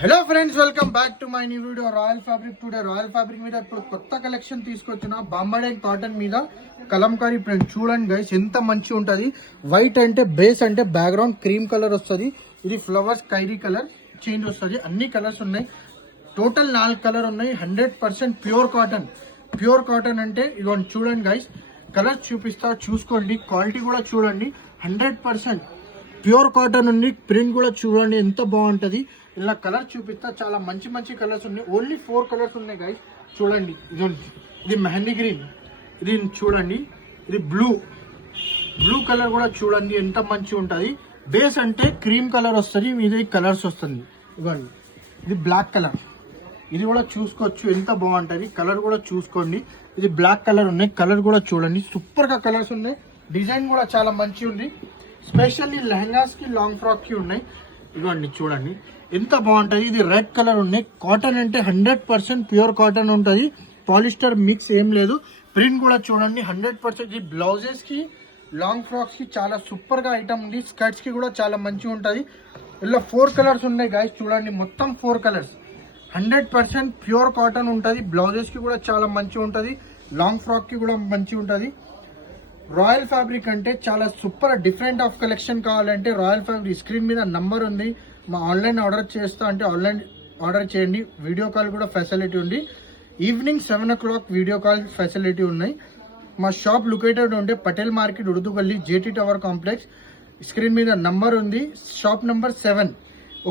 Hello friends, welcome back to my new video royal fabric. Today royal fabric మీద ఇప్పుడు కొత్త collection తీసుకొచ్చిన బాంబడే cotton మీద కలంకారీ ప్రింట్. చూడండి గైస్, ఎంత మంచి ఉంటుంది. వైట్ అంటే బేస్ అంటే బ్యాక్గ్రౌండ్ క్రీమ్ కలర్ వస్తుంది. ఇది ఫ్లవర్స్ ఖైరీ కలర్ చేంజ్ వస్తుంది. అన్ని కలర్స్ ఉన్నాయి, టోటల్ 4 కలర్ ఉన్నాయి. 100% ప్యూర్ కాటన్. ప్యూర్ కాటన్ అంటే ఇదిగోండి చూడండి గైస్, కలర్స్ చూపిస్తా చూసుకోండి. క్వాలిటీ కూడా చూడండి, 100% ప్యూర్ కాటన్ ఉంది. ప్రింట్ కూడా చూడండి ఎంత బాగుంటుంది. ఇలా కలర్ చూపిస్తా, చాలా మంచి మంచి కలర్స్ ఉన్నాయి. ఓన్లీ 4 కలర్స్ ఉన్నాయి గైస్. చూడండి, ఇది మెహందీ గ్రీన్, ఇది చూడండి, ఇది బ్లూ కలర్ కూడా చూడండి ఎంత మంచి ఉంటుంది. బేస్ అంటే క్రీమ్ కలర్ వస్తుంది, ఇది కలర్స్ వస్తుంది. ఇవ్వండి, ఇది బ్లాక్ కలర్, ఇది కూడా చూసుకోవచ్చు ఎంత బాగుంటుంది. కలర్ కూడా చూసుకోండి, ఇది బ్లాక్ కలర్ ఉన్నాయి. కలర్ కూడా చూడండి, సూపర్ గా కలర్స్ ఉన్నాయి. డిజైన్ కూడా చాలా మంచి ఉంది. స్పెషల్లీ లెహంగాస్ కి లాంగ్ ఫ్రాక్ కి ఉన్నాయి. ఇవ్వండి చూడండి ఎంత బాగుంటుంది. ఇది రెడ్ కలర్ ఉన్నాయి. కాటన్ అంటే 100% ప్యూర్ కాటన్ ఉంటుంది. పాలిస్టర్ మిక్స్ ఏం లేదు. ప్రింట్ కూడా చూడండి 100%. ఇది బ్లౌజెస్ కి లాంగ్ ఫ్రాక్స్ కి చాలా సూపర్ గా ఐటమ్ ఉంది. స్కర్ట్స్ కి కూడా చాలా మంచిగా ఉంటుంది. ఇలా 4 కలర్స్ ఉన్నాయి గైస్. చూడండి మొత్తం 4 కలర్స్. 100% ప్యూర్ కాటన్ ఉంటుంది. బ్లౌజెస్ కి కూడా చాలా మంచిగా ఉంటుంది. లాంగ్ ఫ్రాక్ కి కూడా మంచిగా ఉంటుంది. రాయల్ ఫ్యాబ్రిక్ అంటే చాలా సూపర్ డిఫరెంట్ ఆఫ్ కలెక్షన్ కావాలంటే రాయల్ ఫ్యాబ్రిక్ స్క్రీన్ మీద నంబర్ ఉంది. మా ఆన్లైన్ ఆర్డర్ చేస్తా అంటే ఆన్లైన్ ఆర్డర్ చేయండి. వీడియో కాల్ కూడా ఫెసిలిటీ ఉంది. Evening 7 o'clock video call facility ఉన్నాయి. మా షాప్ లొకేటెడ్ ఉంటే పటేల్ మార్కెట్, ఉర్దూ గల్లీ, జేటీ టవర్ కాంప్లెక్స్. స్క్రీన్ మీద నంబర్ ఉంది. Shop number 7.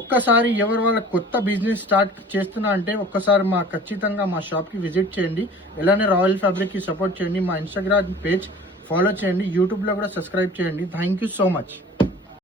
ఒక్కసారి ఎవరు వాళ్ళ కొత్త బిజినెస్ స్టార్ట్ చేస్తున్నా అంటే ఒక్కసారి ఖచ్చితంగా మా షాప్కి విజిట్ చేయండి. ఇలానే రాయల్ ఫ్యాబ్రిక్కి సపోర్ట్ చేయండి. మా ఇన్స్టాగ్రామ్ పేజ్ ఫాలో చేయండి. యూట్యూబ్లో కూడా సబ్స్క్రైబ్ చేయండి. Thank you so much.